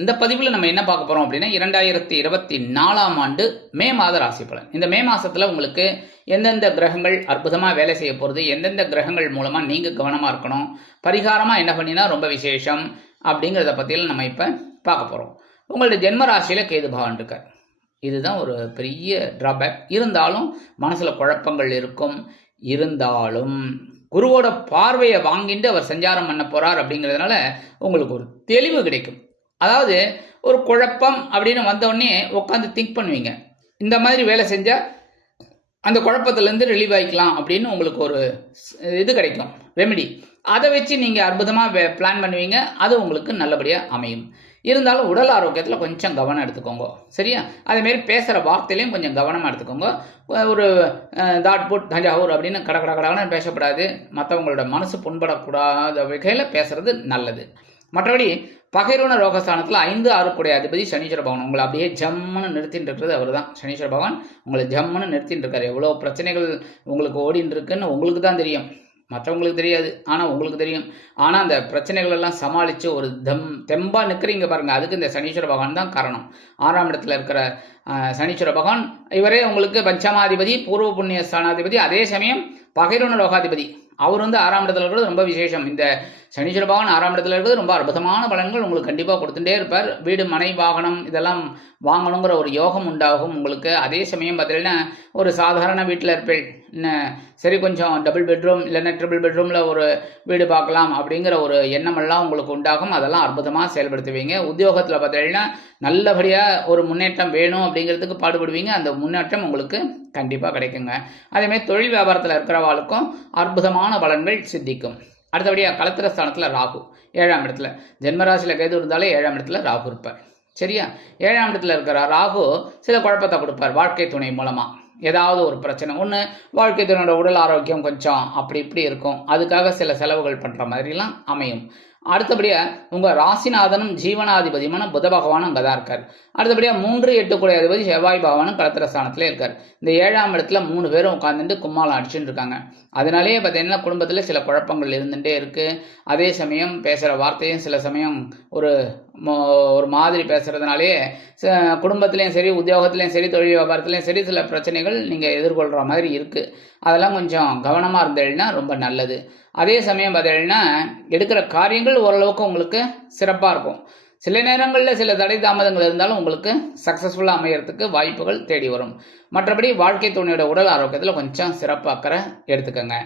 இந்த பதிவில் நம்ம என்ன பார்க்க போகிறோம் அப்படின்னா இரண்டாயிரத்தி இருபத்தி நாலாம் ஆண்டு மே மாத ராசி பலன். இந்த மே மாதத்தில் உங்களுக்கு எந்தெந்த கிரகங்கள் அற்புதமாக வேலை செய்ய போகிறது எந்தெந்த கிரகங்கள் மூலமாக நீங்கள் கவனமாக இருக்கணும் பரிகாரமாக என்ன பண்ணினா ரொம்ப விசேஷம் அப்படிங்கிறத பற்றியெல்லாம் நம்ம இப்போ பார்க்க போகிறோம் உங்களுடைய ஜென்ம ராசியில் கேது பகவான் இருக்கார். இதுதான் ஒரு பெரிய ட்ராபேக் இருந்தாலும் மனசில் குழப்பங்கள் இருக்கும். இருந்தாலும் குருவோட பார்வையை வாங்கிட்டு அவர் சஞ்சாரம் பண்ண போகிறார் அப்படிங்கிறதுனால உங்களுக்கு ஒரு தெளிவு கிடைக்கும். அதாவது ஒரு குழப்பம் அப்படின்னு வந்தோடனே உட்காந்து திங்க் பண்ணுவீங்க. இந்த மாதிரி வேலை செஞ்சால் அந்த குழப்பத்திலேருந்து ரிலீவ் ஆகிக்கலாம் அப்படின்னு உங்களுக்கு ஒரு இது கிடைக்கும். ரெமெடி அதை வச்சு நீங்கள் அற்புதமாக பிளான் பண்ணுவீங்க. அது உங்களுக்கு நல்லபடியாக அமையும். இருந்தாலும் உடல் ஆரோக்கியத்தில் கொஞ்சம் கவனம் எடுத்துக்கோங்க. சரியா? அதேமாரி பேசுகிற வார்த்தையிலையும் கொஞ்சம் கவனமாக எடுத்துக்கோங்க. ஒரு தாட் புட் தஞ்சாவூர் அப்படின்னு கட கட கடன்னு பேசக்கூடாது. மற்றவங்களோட மனசு புண்படக்கூடாத வகையில் பேசுகிறது நல்லது. மற்றபடி பகைரோன ரோகஸ்தானத்தில் ஐந்து ஆறுக்குடைய அதிபதி சனீஸ்வர பகவான். உங்களை அப்படியே ஜம்முன்னு நிறுத்தின்னு இருக்கிறது அவர் தான் சனீஸ்வர பகவான் உங்களை ஜம்முன்னு நிறுத்தின்னு இருக்காரு எவ்வளோ பிரச்சனைகள் உங்களுக்கு ஓடின்னு இருக்குன்னு உங்களுக்கு தான் தெரியும். மற்றவங்களுக்கு தெரியாது. ஆனால் உங்களுக்கு தெரியும். ஆனால் அந்த பிரச்சனைகள் எல்லாம் சமாளித்து ஒரு தம் தெம்பாக நிற்கிறீங்க பாருங்கள் அதுக்கு இந்த சனீஸ்வர பகவான் தான் காரணம். ஆறாம் இடத்துல இருக்கிற சனீஸ்வர பகவான் இவரே உங்களுக்கு பஞ்சமாதிபதி பூர்வ புண்ணிய ஸ்தானாதிபதி அதே சமயம் பகைரோன லோகாதிபதி. அவர் வந்து ஆறாம் இடத்துல இருக்கிறது ரொம்ப விசேஷம். இந்த சனீஸ்வர பகவான் ஆறாம் இடத்துல இருக்கிறது ரொம்ப அற்புதமான பலன்கள் உங்களுக்கு கண்டிப்பாக கொடுத்துட்டே இருப்பார். வீடு மனை வாகனம் இதெல்லாம் வாங்கணுங்கிற ஒரு யோகம் உண்டாகும் உங்களுக்கு. அதே சமயம் பார்த்தீங்கன்னா ஒரு சாதாரண வீட்டில் இருப்பேன். என்ன சரி கொஞ்சம் டபுள் பெட்ரூம் இல்லைன்னா ட்ரிபிள் பெட்ரூமில் ஒரு வீடு பார்க்கலாம் அப்படிங்கிற ஒரு எண்ணமெல்லாம் உங்களுக்கு உண்டாகும். அதெல்லாம் அற்புதமாக செயல்படுத்துவீங்க. உத்தியோகத்தில் பார்த்தீங்கன்னா நல்லபடியாக ஒரு முன்னேற்றம் வேணும் அப்படிங்கிறதுக்கு பாடுபடுவீங்க. அந்த முன்னேற்றம் உங்களுக்கு கண்டிப்பாக கிடைக்குங்க. அதேமாதிரி தொழில் வியாபாரத்தில் இருக்கிறவாளுக்கும் அற்புதமான பலன்கள் சித்திக்கும். அடுத்தபடியாக கலத்திர ஸ்தானத்தில் ராகு ஏழாம் இடத்துல. ஜென்மராசியில் கேது இருந்தாலே ஏழாம் இடத்துல ராகு இருப்பார். சரியா? ஏழாம் இடத்துல இருக்கிற ராகு சில குழப்பத்தை கொடுப்பார் வாழ்க்கை துணை மூலமாக ஏதாவது ஒரு பிரச்சனை. ஒன்று வாழ்க்கை துணையோட உடல் ஆரோக்கியம் கொஞ்சம் அப்படி இப்படி இருக்கும். அதுக்காக சில செலவுகள் பண்ணுற மாதிரிலாம் அமையும். அடுத்தபடியாக உங்கள் ராசிநாதனும் ஜீவனாதிபதியுமான புத பகவானும் அங்கே தான் இருக்கார். அடுத்தபடியாக மூன்று எட்டு கூடிய அதிபதி செவ்வாய் பகவானும் கலத்திர ஸ்தானத்திலே இருக்கார். இந்த ஏழாம் இடத்துல மூணு பேரும் உட்காந்துட்டு கும்மாளம் அடிச்சுட்டு இருக்காங்க. அதனாலேயே பார்த்தீங்கன்னா குடும்பத்தில் சில குழப்பங்கள் இருந்துகிட்டே இருக்குது அதே சமயம் பேசுகிற வார்த்தையும் சில சமயம் ஒரு மோ- ஒரு மாதிரி பேசுகிறதுனாலே குடும்பத்துலேயும் சரி உத்தியோகத்துலேயும் சரி தொழில் வியாபாரத்துலேயும் சரி சில பிரச்சனைகள் நீங்கள் எதிர்கொள்கிற மாதிரி இருக்குது அதெல்லாம் கொஞ்சம் கவனமாக இருந்தீங்கன்னா ரொம்ப நல்லது. அதே சமயம் பார்த்தீங்கன்னா எடுக்கிற காரியங்கள் ஓரளவுக்கு உங்களுக்கு சிறப்பாக இருக்கும். சில நேரங்களில் சில தடை தாமதங்கள் இருந்தாலும் உங்களுக்கு சக்ஸஸ்ஃபுல்லாக அமையறதுக்கு வாய்ப்புகள் தேடி வரும். மற்றபடி வாழ்க்கை துணையோட உடல் ஆரோக்கியத்தில் கொஞ்சம் சிறப்பு அக்கறை எடுத்துக்கோங்க.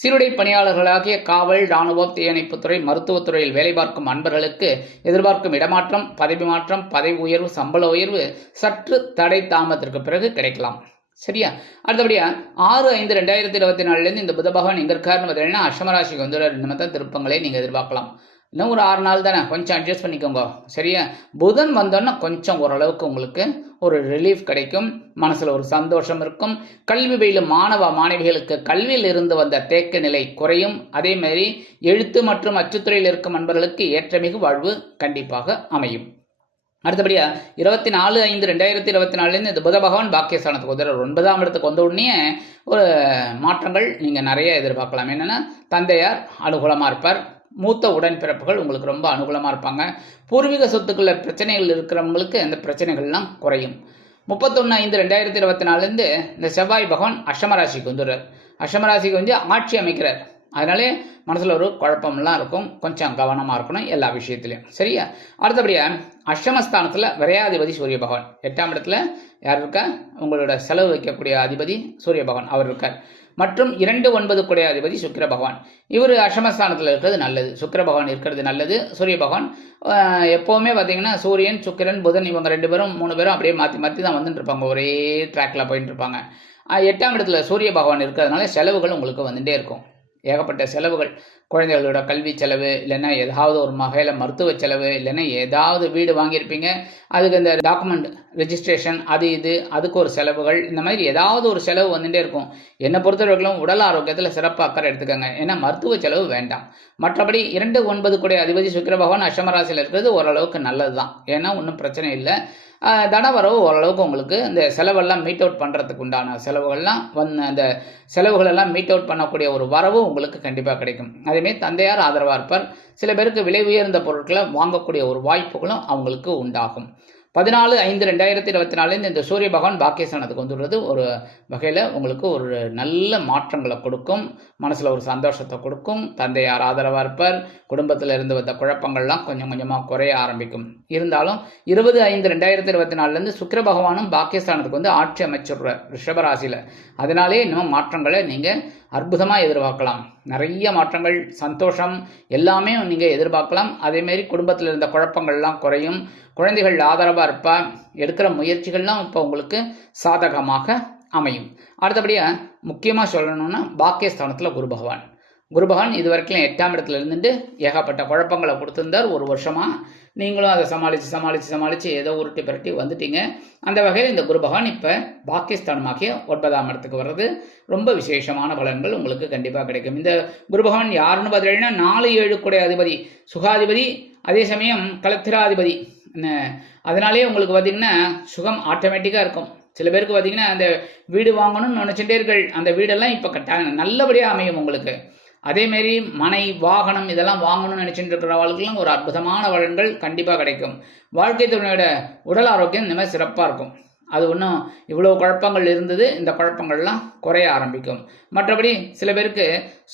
சீருடை பணியாளர்களாகிய காவல் இராணுவம் தீயணைப்புத்துறை மருத்துவத்துறையில் வேலை பார்க்கும் அன்பர்களுக்கு எதிர்பார்க்கும் இடமாற்றம் பதவி மாற்றம் பதவி உயர்வு சம்பள உயர்வு சற்று தடை தாமதத்திற்கு பிறகு கிடைக்கலாம். சரியா? அடுத்தபடியா ஆறு ஐந்து ரெண்டாயிரத்தி இருபத்தி நாலுலேருந்து இந்த புத பகவான் எங்க இருக்காருன்னு பார்த்தீங்கன்னா அஷ்டமராசிக்கு வந்து ரெண்டு மத்த திருப்பங்களை நீங்கள் எதிர்பார்க்கலாம். இன்னும் ஒரு ஆறு நாள் தானே? கொஞ்சம் அட்ஜஸ்ட் பண்ணிக்கோங்க. சரியா? புதன் வந்தோன்னா கொஞ்சம் ஓரளவுக்கு உங்களுக்கு ஒரு ரிலீஃப் கிடைக்கும். மனசில் ஒரு சந்தோஷம் இருக்கும். கல்வி பயிலும் மாணவ மாணவிகளுக்கு கல்வியில் இருந்து வந்த தேக்க நிலை குறையும். அதே மாதிரி எழுத்து மற்றும் அச்சுத்துறையில் இருக்கும் நண்பர்களுக்கு ஏற்றமிகு வாழ்வு கண்டிப்பாக அமையும். அடுத்தபடியா இருபத்தி நாலு ஐந்து ரெண்டாயிரத்தி இருபத்தி நாலுலேருந்து இந்த புத பகவான் பாக்கியஸ்தானத்துக்கு வந்துடுற ஒன்பதாம் இடத்துக்கு வந்த உடனே ஒரு மாற்றங்கள் நீங்கள் நிறைய எதிர்பார்க்கலாம். என்னென்னா தந்தையார் அனுகூலமாக இருப்பார். மூத்த உடன்பிறப்புகள் உங்களுக்கு ரொம்ப அனுகூலமாக இருப்பாங்க. பூர்வீக சொத்துக்களில் பிரச்சனைகள் இருக்கிறவங்களுக்கு அந்த பிரச்சனைகள்லாம் குறையும். முப்பத்தொன்று ஐந்து ரெண்டாயிரத்தி இருபத்தி நாலுலேருந்து இந்த செவ்வாய் பகவான் அஷ்டமராசிக்கு வந்துடுறார். அஷ்டமராசிக்கு வந்து ஆட்சி அமைக்கிறார். அதனாலே மனசில் ஒரு குழப்பம்லாம் இருக்கும். கொஞ்சம் கவனமாக இருக்கணும் எல்லா விஷயத்துலையும். சரியா? அடுத்தபடியாக அஷ்டமஸ்தானத்தில் விரையாதிபதி சூரிய பகவான். எட்டாம் இடத்துல யார் இருக்கா? உங்களோட செலவு வைக்கக்கூடிய அதிபதி சூரிய பகவான் அவர் இருக்கார். மற்றும் இரண்டு ஒன்பது குடைய அதிபதி சுக்கிர பகவான். இவர் அஷமஸ்தானத்தில் இருக்கிறது நல்லது. சுக்கிர பகவான் இருக்கிறது நல்லது. சூரிய பகவான் எப்போவுமே பார்த்தீங்கன்னா சூரியன் சுக்கிரன் புதன் இவங்க ரெண்டு பேரும் மூணு பேரும் அப்படியே மாற்றி மாற்றி தான் வந்துட்டு இருப்பாங்க. ஒரே ட்ராக்ல போயிட்டு இருப்பாங்க. எட்டாம் இடத்துல சூரிய பகவான் இருக்கிறதுனால செலவுகள் உங்களுக்கு வந்துட்டே இருக்கும். ஏகப்பட்ட செலவுகள். குழந்தைகளோட கல்வி செலவு இல்லைன்னா ஏதாவது ஒரு வகையில் மருத்துவ செலவு இல்லைன்னா ஏதாவது வீடு வாங்கியிருப்பீங்க. அதுக்கு இந்த டாக்குமெண்ட் ரெஜிஸ்ட்ரேஷன் அது இது அதுக்கு ஒரு செலவுகள் இந்த மாதிரி ஏதாவது ஒரு செலவு வந்துட்டே இருக்கும். என்னை பொறுத்தவரைக்கும் உடல் ஆரோக்கியத்தில் சிறப்பு அக்கறை எடுத்துக்கோங்க. ஏன்னா மருத்துவ செலவு வேண்டாம். மற்றபடி இரண்டு ஒன்பது கூடிய அதிபதி சுக்கிர பகவான் அஷ்டமராசியில் இருக்கிறது ஓரளவுக்கு நல்லது தான் ஏன்னா ஒன்றும் பிரச்சனை இல்லை. ஆஹ் தனவரவு ஓரளவுக்கு உங்களுக்கு இந்த செலவெல்லாம் மீட் அவுட் பண்ணுறதுக்கு உண்டான செலவுகள்லாம் வந்து அந்த செலவுகளெல்லாம் மீட் அவுட் பண்ணக்கூடிய ஒரு வரவு உங்களுக்கு கண்டிப்பாக கிடைக்கும். அதேமாரி தந்தையார் ஆதரவாக இருப்பார். சில பேருக்கு விலை உயர்ந்த பொருட்களை வாங்கக்கூடிய ஒரு வாய்ப்புகளும் அவங்களுக்கு உண்டாகும். பதினாலு ஐந்து ரெண்டாயிரத்தி இருபத்தி நாலுலேருந்து இந்த சூரிய பகவான் பாக்கியஸ்தானத்துக்கு வந்துடுறது. ஒரு வகையில் உங்களுக்கு ஒரு நல்ல மாற்றங்களை கொடுக்கும். மனசில் ஒரு சந்தோஷத்தை கொடுக்கும். தந்தையார் ஆதரவாக இருப்பார். குடும்பத்தில் இருந்து வந்த குழப்பங்கள்லாம் கொஞ்சம் கொஞ்சமாக குறைய ஆரம்பிக்கும். இருந்தாலும் இருபது ஐந்து ரெண்டாயிரத்தி இருபத்தி நாலுலேருந்து சுக்கிர பகவானும் பாக்கியஸ்தானத்துக்கு வந்து ஆட்சி அமைச்சிடுறார் ரிஷபராசியில் அதனாலே இன்னும் மாற்றங்களை நீங்கள் அற்புதமாக எதிர்பார்க்கலாம். நிறைய மாற்றங்கள் சந்தோஷம் எல்லாமே நீங்கள் எதிர்பார்க்கலாம். அதேமாரி குடும்பத்தில் இருந்த குழப்பங்கள்லாம் குறையும். குழந்தைகள் ஆதரவாக இருப்பா. எடுக்கிற முயற்சிகள்லாம் இப்போ உங்களுக்கு சாதகமாக அமையும். அடுத்தபடியாக முக்கியமாக சொல்லணும்னா பாக்கியஸ்தானத்தில் குரு பகவான். குரு பகவான் இது வரைக்கும் எட்டாம் இடத்துல இருந்துட்டு ஏகப்பட்ட குழப்பங்களை கொடுத்துருந்தார். ஒரு வருஷமாக நீங்களும் அதை சமாளித்து சமாளித்து சமாளித்து ஏதோ உருட்டி பிரட்டி வந்துட்டீங்க. அந்த வகையில் இந்த குரு பகவான் இப்போ பாக்கியஸ்தானமாகிய ஒன்பதாம் இடத்துக்கு வர்றது. ரொம்ப விசேஷமான பலன்கள் உங்களுக்கு கண்டிப்பாக கிடைக்கும். இந்த குரு பகவான் யாருன்னு பார்த்தீங்கன்னா நாலு ஏழு கூட அதிபதி சுகாதிபதி அதே சமயம் கலத்திராதிபதி. அதனாலேயே உங்களுக்கு பார்த்தீங்கன்னா சுகம் ஆட்டோமேட்டிக்காக இருக்கும். சில பேருக்கு பார்த்தீங்கன்னா அந்த வீடு வாங்கணும்னு நினச்சிட்டே இருக்கள் அந்த வீடெல்லாம் இப்போ கட்ட நல்லபடியாக அமையும் உங்களுக்கு. அதேமாரி மனை வாகனம் இதெல்லாம் வாங்கணும்னு நினச்சிட்டு இருக்கிறவர்களுக்கெல்லாம் ஒரு அற்புதமான பலன்கள் கண்டிப்பாக கிடைக்கும். வாழ்க்கை துணையோட உடல் ஆரோக்கியம் இந்த மாதிரி சிறப்பாக இருக்கும். அது ஒன்றும் இவ்வளோ குழப்பங்கள் இருந்தது இந்த குழப்பங்கள்லாம் குறைய ஆரம்பிக்கும். மற்றபடி சில பேருக்கு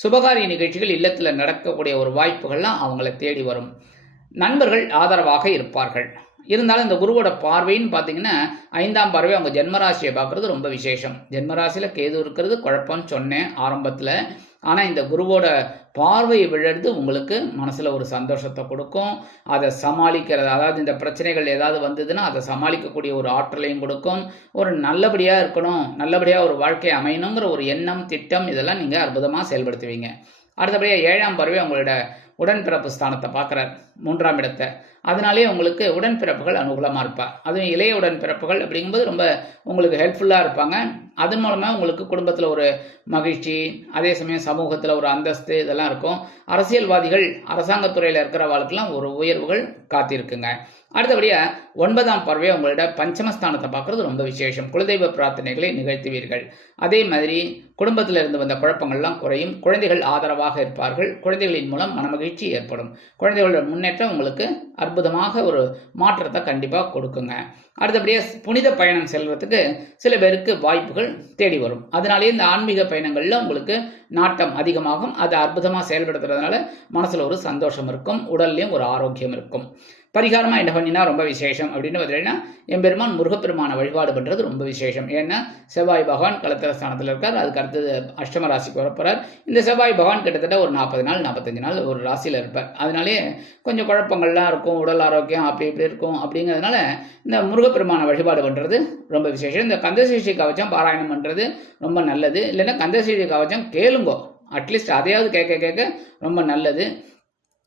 சுபகாரிய நிகழ்ச்சிகள் இல்லத்தில் நடக்கக்கூடிய ஒரு வாய்ப்புகள்லாம் அவங்கள தேடி வரும். நண்பர்கள் ஆதரவாக இருப்பார்கள். இருந்தாலும் இந்த குருவோட பார்வைன்னு பார்த்தீங்கன்னா ஐந்தாம் பார்வை அவங்க ஜென்மராசியை பார்க்குறது ரொம்ப விசேஷம். ஜென்மராசியில் கேது இருக்கிறது குழப்பம்னு சொன்னேன் ஆரம்பத்தில். ஆனால் இந்த குருவோட பார்வை விழுறது உங்களுக்கு மனசில் ஒரு சந்தோஷத்தை கொடுக்கும். அதை சமாளிக்கிறது அதாவது இந்த பிரச்சனைகள் ஏதாவது வந்ததுன்னா அதை சமாளிக்கக்கூடிய ஒரு ஆற்றலையும் கொடுக்கும். ஒரு நல்லபடியாக இருக்கணும் நல்லபடியாக ஒரு வாழ்க்கை அமையணுங்கிற ஒரு எண்ணம் திட்டம் இதெல்லாம் நீங்கள் அற்புதமாக செயல்படுத்துவீங்க. அடுத்தபடியாக ஏழாம் பறவை உங்களோட உடன்பிறப்பு ஸ்தானத்தை பார்க்குறாரு. மூன்றாம் இடத்தை. அதனாலே உங்களுக்கு உடன்பிறப்புகள் அனுகூலமாக இருப்பா. அதுவும் இளைய உடன்பிறப்புகள் அப்படிங்கும்போது ரொம்ப உங்களுக்கு ஹெல்ப்ஃபுல்லாக இருப்பாங்க. அதன் மூலமாக உங்களுக்கு குடும்பத்தில் ஒரு மகிழ்ச்சி அதே சமயம் சமூகத்தில் ஒரு அந்தஸ்து இதெல்லாம் இருக்கும். அரசியல்வாதிகள் அரசாங்கத்துறையில் இருக்கிறவர்களுக்கெல்லாம் ஒரு உயர்வுகள் காத்திருக்குங்க. அடுத்தபடியாக ஒன்பதாம் பறவை உங்களோட பஞ்சமஸ்தானத்தை பார்க்குறது ரொம்ப விசேஷம். குலதெய்வ பிரார்த்தனைகளை நிகழ்த்துவீர்கள். அதே மாதிரி குடும்பத்தில் இருந்து வந்த குழப்பங்கள்லாம் குறையும். குழந்தைகள் ஆதரவாக இருப்பார்கள். குழந்தைகளின் மூலம் மனமகிழ்ச்சி ஏற்படும். குழந்தைகளோட முன்னேற்றம் உங்களுக்கு அற்புதமாக ஒரு மாற்றத்தை கண்டிப்பாக கொடுக்குங்க. அடுத்தபடியாக புனித பயணம் செல்வதுக்கு சில பேருக்கு வாய்ப்புகள் தேடி வரும். அதனாலேயே இந்த ஆன்மீக பயணங்களில் உங்களுக்கு நாட்டம் அதிகமாகும். அதை அற்புதமாக செயல்படுத்துறதுனால மனசில் ஒரு சந்தோஷம் இருக்கும். உடல்லையும் ஒரு ஆரோக்கியம் இருக்கும். பரிகாரமாக என்ன பண்ணினா ரொம்ப விசேஷம் அப்படின்னு பார்த்தீங்கன்னா எம்பெருமான் முருகப்பெருமானை வழிபாடு பண்ணுறது ரொம்ப விசேஷம். ஏன்னா செவ்வாய் பகவான் கலத்திர ஸ்தானத்தில் இருக்கார். அதுக்கு அடுத்தது அஷ்டம ராசிக்கு வரப்போகிறார் இந்த செவ்வாய் பகவான் கிட்டத்தட்ட ஒரு நாற்பது நாள் நாற்பத்தஞ்சு நாள் ஒரு ராசியில் இருப்பார். அதனாலே கொஞ்சம் குழப்பங்கள்லாம் இருக்கும். உடல் ஆரோக்கியம் அப்படி இப்படி இருக்கும். அப்படிங்கிறதுனால இந்த முருக முருகப்பெருமான வழிபாடு பண்ணுறது ரொம்ப விசேஷம். இந்த கந்தசேஷி கவச்சம் பாராயணம் பண்ணுறது ரொம்ப நல்லது. இல்லைன்னா கந்தசேஷி கவச்சம் கேளுங்கோ அட்லீஸ்ட் அதையாவது கேட்க கேட்க ரொம்ப நல்லது.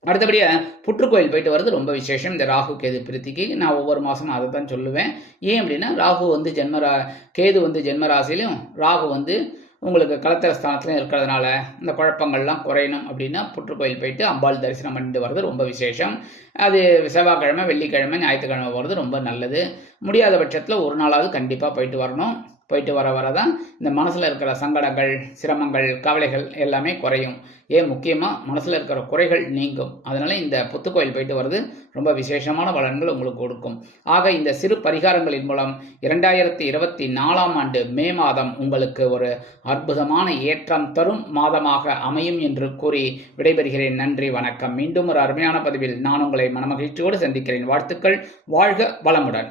அடுத்தபடியாக புற்றுக்கோயில் போயிட்டு வர்றது ரொம்ப விசேஷம். இந்த ராகு கேது பிரித்திக்கு நான் ஒவ்வொரு மாதமும் அதை தான் சொல்லுவேன். ஏன் அப்படின்னா ராகு வந்து ஜென்மரா கேது வந்து ஜென்மராசிலையும் ராகு வந்து உங்களுக்கு கலத்தர ஸ்தானத்துலையும் இருக்கிறதுனால இந்த குழப்பங்கள்லாம் குறையணும் அப்படின்னா புற்றுக்கோயில் போயிட்டு அம்பாள் தரிசனம் பண்ணிட்டு வர்றது ரொம்ப விசேஷம். அது செவ்வாய்க்கிழமை வெள்ளிக்கிழமை ஞாயிற்றுக்கிழமை வர்றது ரொம்ப நல்லது. முடியாத பட்சத்தில் ஒரு நாளாவது கண்டிப்பாக போயிட்டு வரணும். போயிட்டு வர வர தான் இந்த மனசில் இருக்கிற சங்கடங்கள் சிரமங்கள் கவலைகள் எல்லாமே குறையும். ஏன் முக்கியமாக மனசில் இருக்கிற குறைகள் நீங்கும். அதனால் இந்த புத்துக்கோயில் போயிட்டு வர்றது ரொம்ப விசேஷமான பலன்கள் உங்களுக்கு கொடுக்கும். ஆக இந்த சிறு பரிகாரங்களின் மூலம் இரண்டாயிரத்தி இருபத்தி நாலாம் ஆண்டு மே மாதம் உங்களுக்கு ஒரு அற்புதமான ஏற்றம் தரும் மாதமாக அமையும் என்று கூறி விடைபெறுகிறேன். நன்றி வணக்கம். மீண்டும் ஒரு அருமையான பதிவில் நான் உங்களை மனமகிழ்ச்சியோடு சந்திக்கிறேன். வாழ்த்துக்கள். வாழ்க வளமுடன்.